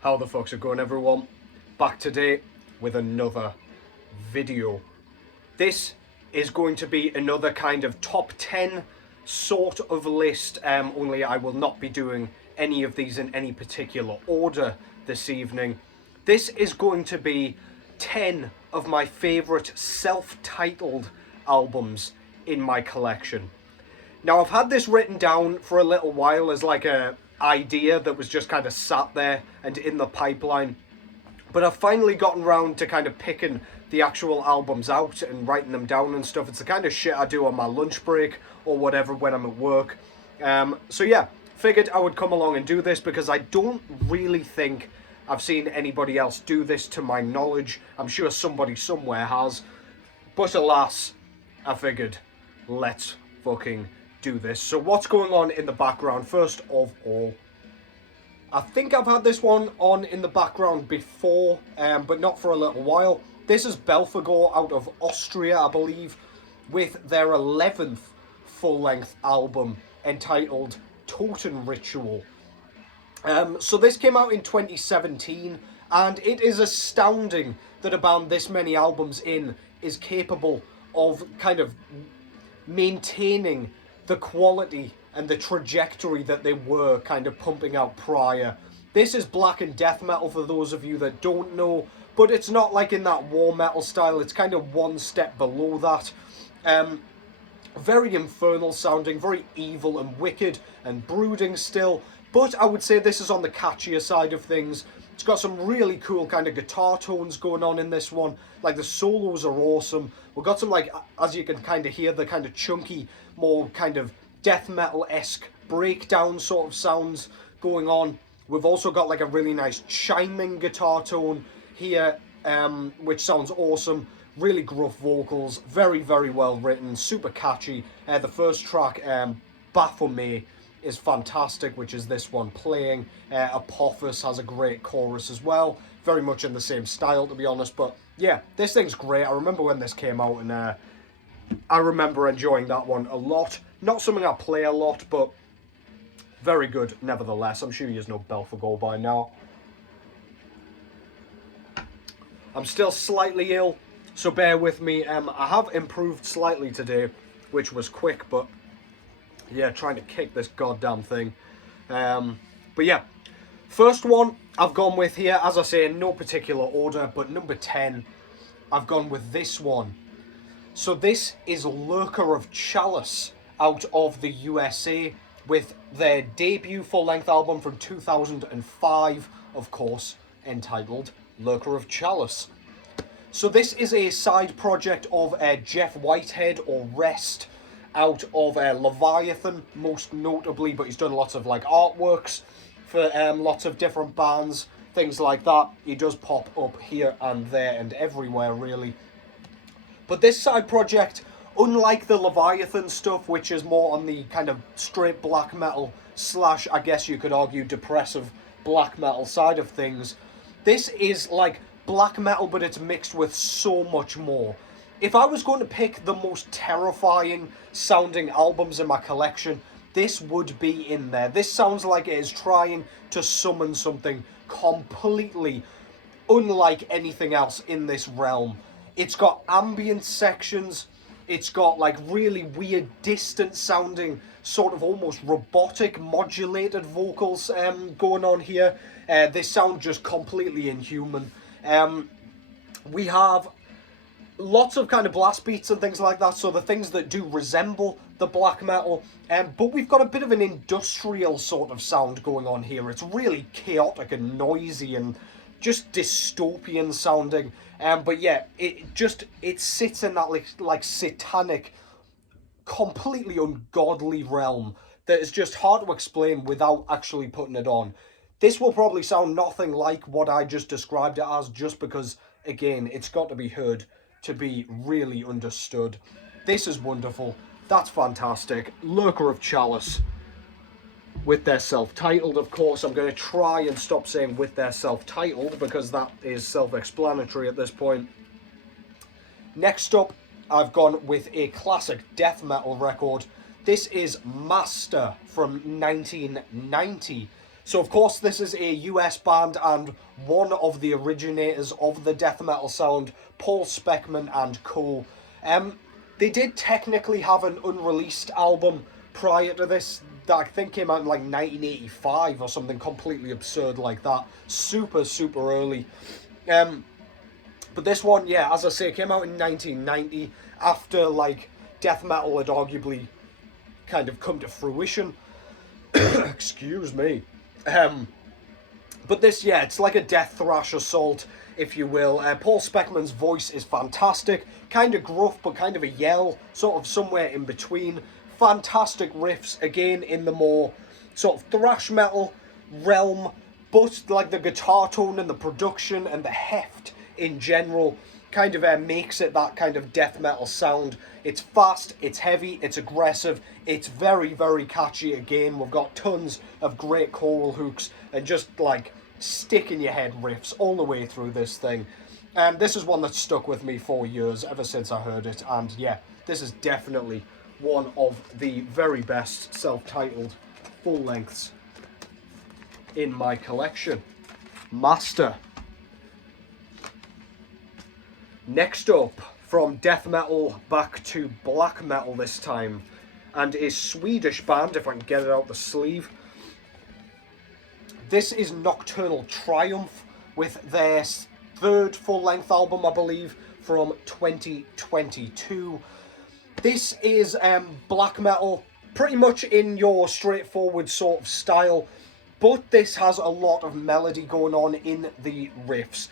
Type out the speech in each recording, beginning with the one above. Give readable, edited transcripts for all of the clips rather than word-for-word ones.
How the fuck's it going, everyone? Back today with another video. This is going to be another kind of top 10 sort of list, only I will not be doing any of these in any particular order this evening. This is going to be 10 of my favourite self-titled albums in my collection. Now, I've had this written down for a little while as like a idea that was just kind of sat there and in the pipeline, but I've finally gotten around to kind of picking the actual albums out and writing them down and stuff. It's the kind of shit I do on my lunch break or whatever when I'm at work. So yeah, figured I would come along and do this because I don't really think I've seen anybody else do this to my knowledge. I'm sure somebody somewhere has, but alas, I figured, let's fucking do this. So what's going on in the background? First of all, I think I've had this one on in the background before, but not for a little while. This is Belphegor out of Austria, I believe, with their 11th full-length album entitled Totan Ritual. So this came out in 2017, and it is astounding that a band this many albums in is capable of kind of maintaining the quality and the trajectory that they were kind of pumping out prior. This is black and death metal for those of you that don't know, but it's not like in that war metal style. It's kind of one step below that. Very infernal sounding, very evil and wicked and brooding still, but I would say this is on the catchier side of things. It's got some really cool kind of guitar tones going on in this one. Like, the solos are awesome. We've got some, like, as you can kind of hear, the kind of chunky, more kind of death metal-esque breakdown sort of sounds going on. We've also got like a really nice chiming guitar tone here, which sounds awesome. Really gruff vocals, very, very well written, super catchy. The first track, Baphomet, is fantastic, which is this one playing. Apophis has a great chorus as well, very much in the same style, to be honest. But yeah, this thing's great. I remember when this came out, and I remember enjoying that one a lot. Not something I play a lot, but very good nevertheless. I'm sure you know Belphegor by now. I'm still slightly ill, so bear with me. I have improved slightly today, which was quick, but yeah, trying to kick this goddamn thing. But yeah, first one I've gone with here, as I say, in no particular order, but number 10, I've gone with this one. So this is Lurker of Chalice out of the USA with their debut full-length album from 2005, of course, entitled Lurker of Chalice. So this is a side project of Jeff Whitehead, or Rest, out of Leviathan, most notably, but he's done lots of like artworks for lots of different bands, things like that. He does pop up here and there and everywhere, really. But this side project, unlike the Leviathan stuff, which is more on the kind of straight black metal slash, I guess you could argue, depressive black metal side of things, this is like black metal, but it's mixed with so much more. If I was going to pick the most terrifying sounding albums in my collection, this would be in there. This sounds like it is trying to summon something completely unlike anything else in this realm. It's got ambient sections, it's got like really weird distant sounding, sort of almost robotic modulated vocals going on here. They sound just completely inhuman. We have lots of kind of blast beats and things like that, so the things that do resemble the black metal, but we've got a bit of an industrial sort of sound going on here. It's really chaotic and noisy and just dystopian sounding, but yeah, it sits in that like satanic, completely ungodly realm that is just hard to explain without actually putting it on. This will probably sound nothing like what I just described it as, just because, again, it's got to be heard to be really understood. This is wonderful. That's fantastic. Lurker of Chalice with their self-titled, of course. I'm going to try and stop saying with their self-titled because that is self-explanatory at this point. Next up, I've gone with a classic death metal record. This is Master from 1990. So of course this is a US band, and one of the originators of the death metal sound, Paul Speckman and co. They did technically have an unreleased album prior to this that I think came out in like 1985 or something completely absurd like that. Super, super early. But this one, yeah, as I say, came out in 1990 after like death metal had arguably kind of come to fruition. Excuse me. But this, yeah, it's like a death thrash assault, if you will. Paul Speckman's voice is fantastic. Kind of gruff, but kind of a yell, sort of somewhere in between. Fantastic riffs, again, in the more sort of thrash metal realm. But like the guitar tone and the production and the heft in general kind of makes it that kind of death metal sound. It's fast, it's heavy, it's aggressive, it's very, very catchy again. We've got tons of great choral hooks and just like stick in your head riffs all the way through this thing. And this is one that's stuck with me for years, ever since I heard it. And yeah, this is definitely one of the very best self-titled full lengths in my collection. Master. Next up, from death metal back to black metal this time, and a Swedish band, if I can get it out the sleeve. This is Nocturnal Triumph with their third full-length album, I believe, from 2022. This is black metal, pretty much in your straightforward sort of style, but this has a lot of melody going on in the riffs.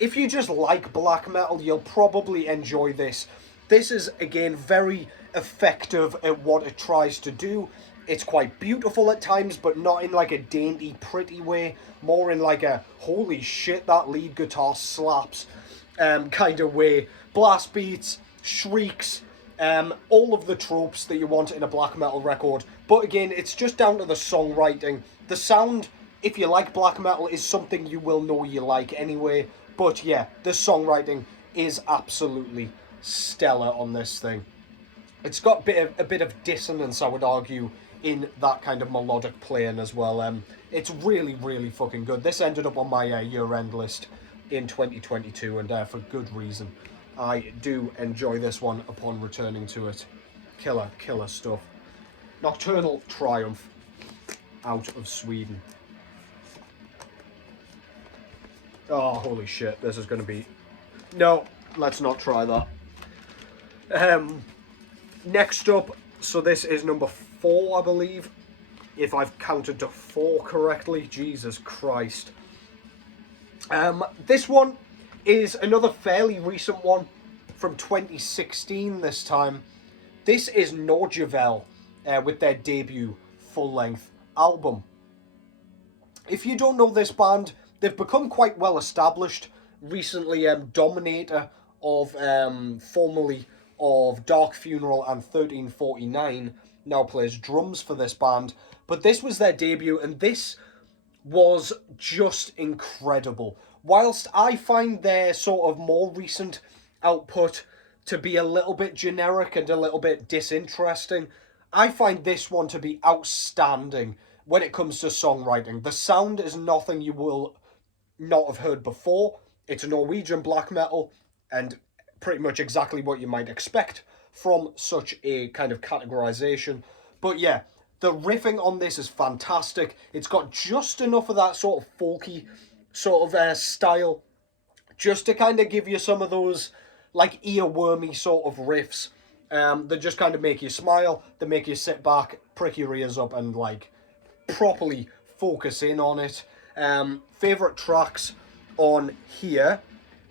If you just like black metal, you'll probably enjoy this. This is, again, very effective at what it tries to do. It's quite beautiful at times, but not in like a dainty, pretty way. More in like a, holy shit, that lead guitar slaps kind of way. Blast beats, shrieks, all of the tropes that you want in a black metal record. But again, it's just down to the songwriting. The sound, if you like black metal, is something you will know you like anyway. But yeah, the songwriting is absolutely stellar on this thing. It's got a bit of dissonance, I would argue, in that kind of melodic playing as well. It's really, really fucking good. This ended up on my year-end list in 2022, and for good reason. I do enjoy this one upon returning to it. Killer, killer stuff. Nocturnal Triumph, out of Sweden. Oh, holy shit, this is going to be... No, let's not try that. Next up, so this is number 4, I believe, if I've counted to 4 correctly. Jesus Christ. This one is another fairly recent one from 2016 this time. This is Nordjyvel with their debut full-length album. If you don't know this band, they've become quite well established recently. Dominator of formerly of Dark Funeral and 1349 now plays drums for this band. But this was their debut, and this was just incredible. Whilst I find their sort of more recent output to be a little bit generic and a little bit disinteresting, I find this one to be outstanding when it comes to songwriting. The sound is nothing you will not have heard before. It's Norwegian black metal, and pretty much exactly what you might expect from such a kind of categorization. But yeah, the riffing on this is fantastic. It's got just enough of that sort of folky sort of style, just to kind of give you some of those like earwormy sort of riffs that just kind of make you smile, that make you sit back, prick your ears up, and like properly focus in on it. Favorite tracks on here: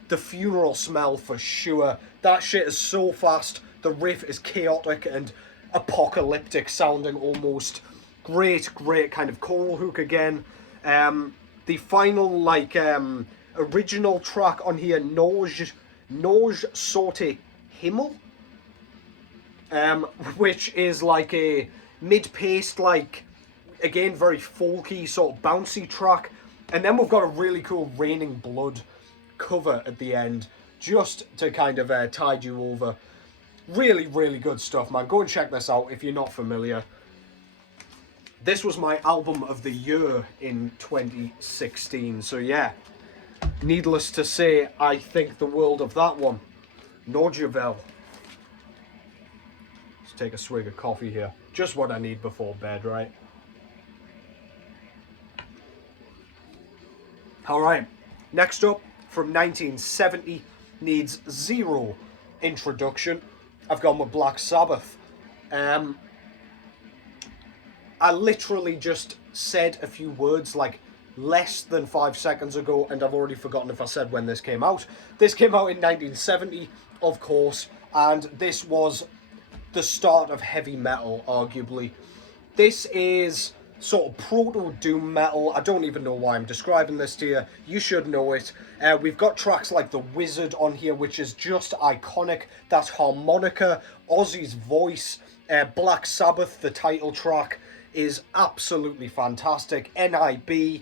The Funeral Smell for sure. That shit is so fast. The riff is chaotic and apocalyptic sounding almost. Great kind of choral hook again. The final like original track on here, Noj Sorte Himmel, which is like a mid-paced, like, again, very folky, sort of bouncy track. And then we've got a really cool Raining Blood cover at the end, just to kind of tide you over. Really good stuff, man. Go and check this out if you're not familiar. This was my album of the year in 2016. So yeah, needless to say, I think the world of that one. Nordjavel. Let's take a swig of coffee here. Just what I need before bed, right? Alright, next up, from 1970, needs zero introduction. I've gone with Black Sabbath. I literally just said a few words like less than 5 seconds ago, and I've already forgotten if I said when this came out. This came out in 1970, of course, and this was the start of heavy metal, arguably. This is sort of proto-doom metal. I don't even know why I'm describing this to you. You should know it. We've got tracks like The Wizard on here, which is just iconic. That harmonica, Ozzy's voice, Black Sabbath, the title track, is absolutely fantastic. NIB,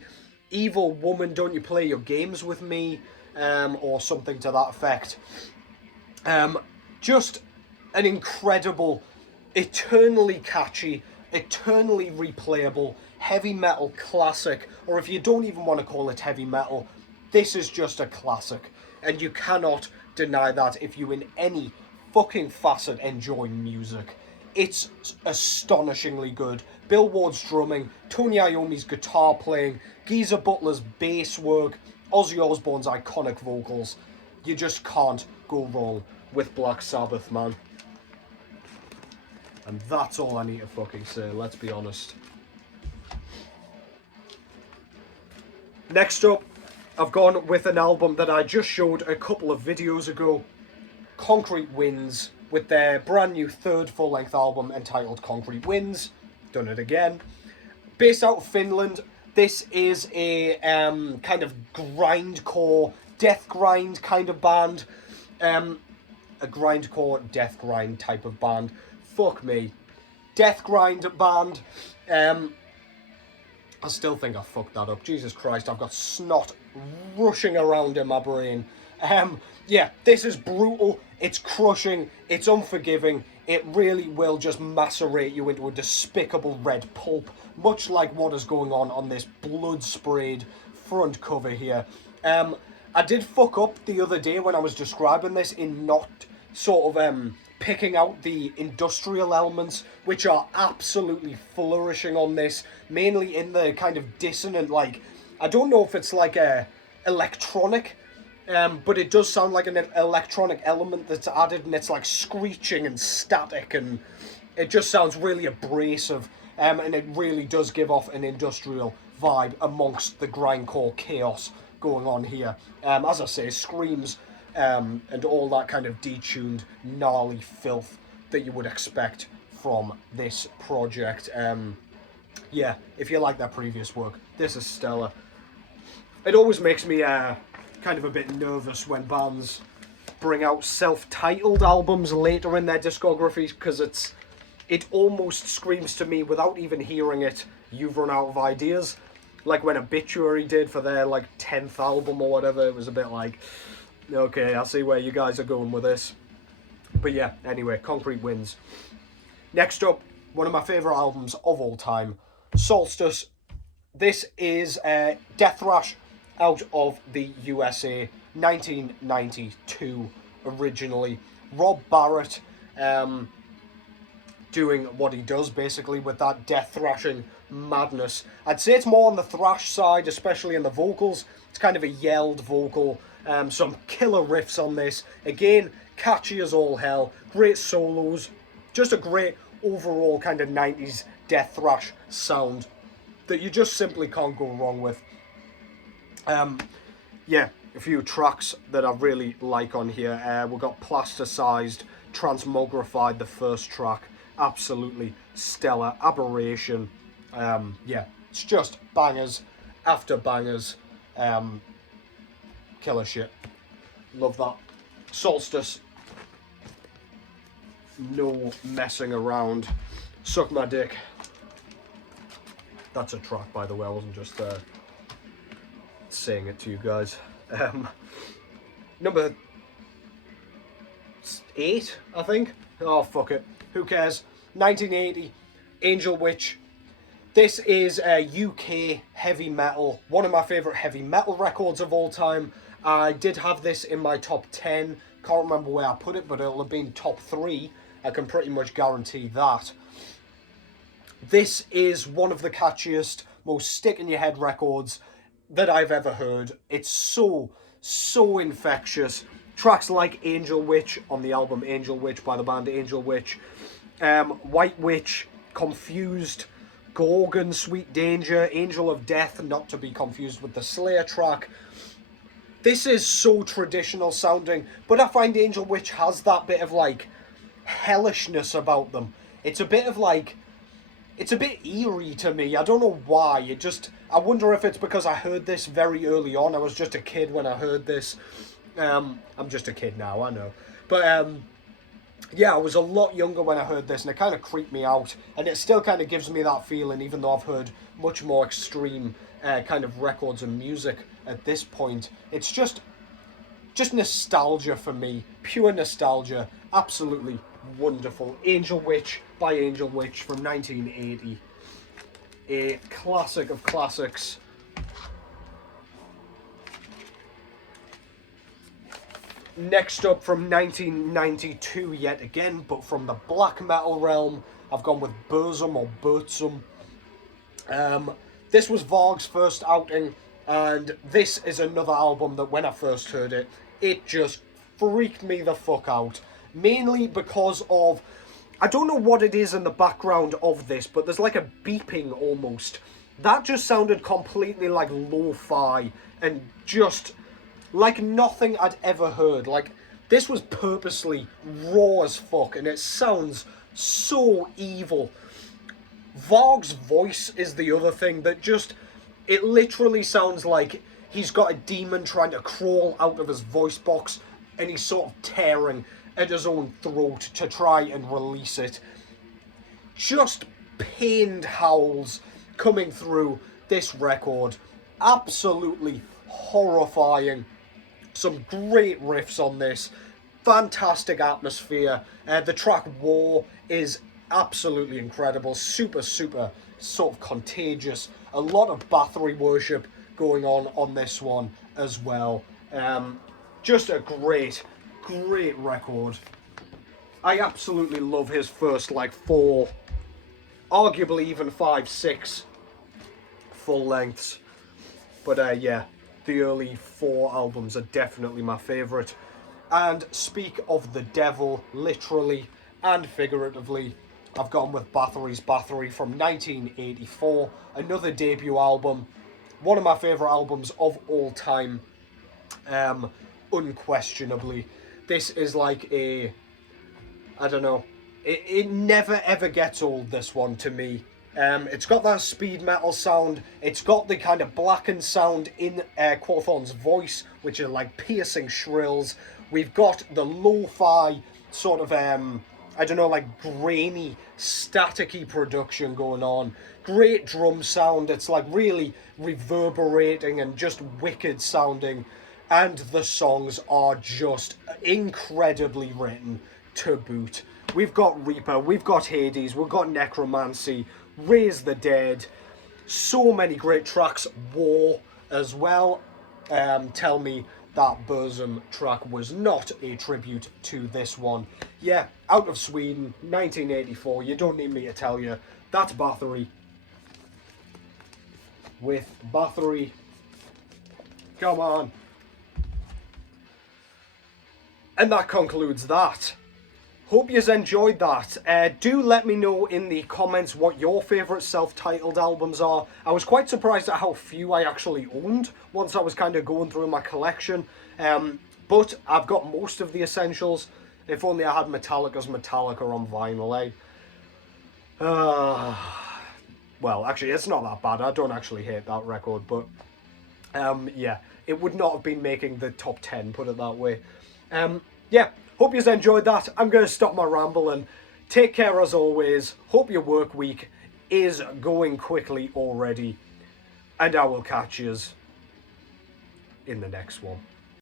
Evil Woman, Don't You Play Your Games With Me, or something to that effect. Just an incredible, eternally catchy, eternally replayable heavy metal classic, or if you don't even want to call it heavy metal, this is just a classic, and you cannot deny that if you in any fucking facet enjoy music. It's astonishingly good. Bill Ward's drumming, Tony Iommi's guitar playing, Geezer Butler's bass work, Ozzy Osbourne's iconic vocals. You just can't go wrong with Black Sabbath, man. And that's all I need to fucking say, let's be honest. Next up, I've gone with an album that I just showed a couple of videos ago. Concrete Winds, with their brand new third full-length album entitled Concrete Winds. Done it again. Based out of Finland, this is a kind of grindcore, death grind kind of band. A grindcore, death grind type of band. Fuck me. Death grind band. I still think I fucked that up. Jesus Christ, I've got snot rushing around in my brain. Yeah, this is brutal. It's crushing. It's unforgiving. It really will just macerate you into a despicable red pulp, much like what is going on this blood-sprayed front cover here. I did fuck up the other day when I was describing this in not sort of picking out the industrial elements, which are absolutely flourishing on this, mainly in the kind of dissonant, like, I don't know if it's like a electronic, but it does sound like an electronic element that's added, and it's like screeching and static, and it just sounds really abrasive, and it really does give off an industrial vibe amongst the grindcore chaos going on here. As I say, screams and all that kind of detuned, gnarly filth that you would expect from this project. Yeah, if you like their previous work, this is stellar. It always makes me kind of a bit nervous when bands bring out self-titled albums later in their discographies, because it almost screams to me, without even hearing it, you've run out of ideas. Like when Obituary did for their like 10th album or whatever, it was a bit like, okay, I see where you guys are going with this. But yeah, anyway, Concrete Winds. Next up, one of my favourite albums of all time, Solstice. This is death thrash out of the USA, 1992 originally. Rob Barrett doing what he does basically with that death thrashing madness. I'd say it's more on the thrash side, especially in the vocals. It's kind of a yelled vocal. Some killer riffs on this. Again, catchy as all hell. Great solos. Just a great overall kind of 90s death thrash sound that you just simply can't go wrong with. Yeah, a few tracks that I really like on here. We've got Plasticized, Transmogrified, the first track. Absolutely stellar. Aberration. Yeah, it's just bangers after bangers. Killer shit. Love that. Solstice. No messing around. Suck my dick. That's a track, by the way. I wasn't just saying it to you guys. Number 8, I think. Oh, fuck it. Who cares? 1980. Angel Witch. This is UK heavy metal, one of my favourite heavy metal records of all time. I did have this in my top 10, can't remember where I put it, but it'll have been top 3, I can pretty much guarantee that. This is one of the catchiest, most stick-in-your-head records that I've ever heard. It's so infectious. Tracks like Angel Witch on the album Angel Witch by the band Angel Witch, White Witch, Confused, Gorgon, Sweet Danger, Angel of Death, not to be confused with the Slayer track. This is so traditional sounding, but I find Angel Witch has that bit of like hellishness about them. It's a bit of like, it's a bit eerie to me. I don't know why. I wonder if it's because I heard this very early on. I was just a kid when I heard this. I'm just a kid now, I know. But yeah, I was a lot younger when I heard this, and it kind of creeped me out. And it still kind of gives me that feeling, even though I've heard much more extreme kind of records and music at this point. It's just nostalgia for me. Pure nostalgia. Absolutely wonderful. Angel Witch by Angel Witch from 1980. A classic of classics. Next up, from 1992 yet again, but from the black metal realm, I've gone with Burzum or Burzum. This was Varg's first outing, and this is another album that when I first heard it, it just freaked me the fuck out. Mainly because of, I don't know what it is in the background of this, but there's like a beeping almost. That just sounded completely like lo-fi and just like nothing I'd ever heard. Like, this was purposely raw as fuck, and it sounds so evil. Varg's voice is the other thing that just, it literally sounds like he's got a demon trying to crawl out of his voice box, and he's sort of tearing at his own throat to try and release it. Just pained howls coming through this record. Absolutely horrifying. Some great riffs on this. Fantastic atmosphere. The track War is absolutely incredible. Super sort of contagious. A lot of Bathory worship going on this one as well. Just a great record. I absolutely love his first like 4, arguably even 5, 6 full lengths. But yeah, the early 4 albums are definitely my favourite. And speak of the devil, literally and figuratively, I've gone with Bathory's Bathory from 1984, another debut album, one of my favourite albums of all time, unquestionably. This is like a, I don't know, it never ever gets old, this one, to me. It's got that speed metal sound, it's got the kind of blackened sound in Quathon's voice, which are like piercing shrills. We've got the lo-fi sort of, I don't know, like grainy, staticky production going on. Great drum sound, it's like really reverberating and just wicked sounding. And the songs are just incredibly written to boot. We've got Reaper, we've got Hades, we've got Necromancy, Raise the Dead, so many great tracks. War as well. Tell me that Burzum track was not a tribute to this one. Yeah, out of Sweden, 1984, you don't need me to tell you. That's Bathory. With Bathory. Come on. And that concludes that. Hope you've enjoyed that. Do let me know in the comments what your favourite self-titled albums are. I was quite surprised at how few I actually owned once I was kind of going through my collection. But I've got most of the essentials. If only I had Metallica's Metallica on vinyl, well, actually, it's not that bad. I don't actually hate that record, but yeah, it would not have been making the top 10, put it that way. Yeah, hope you've enjoyed that. I'm going to stop my ramble and take care as always. Hope your work week is going quickly already. And I will catch yous in the next one.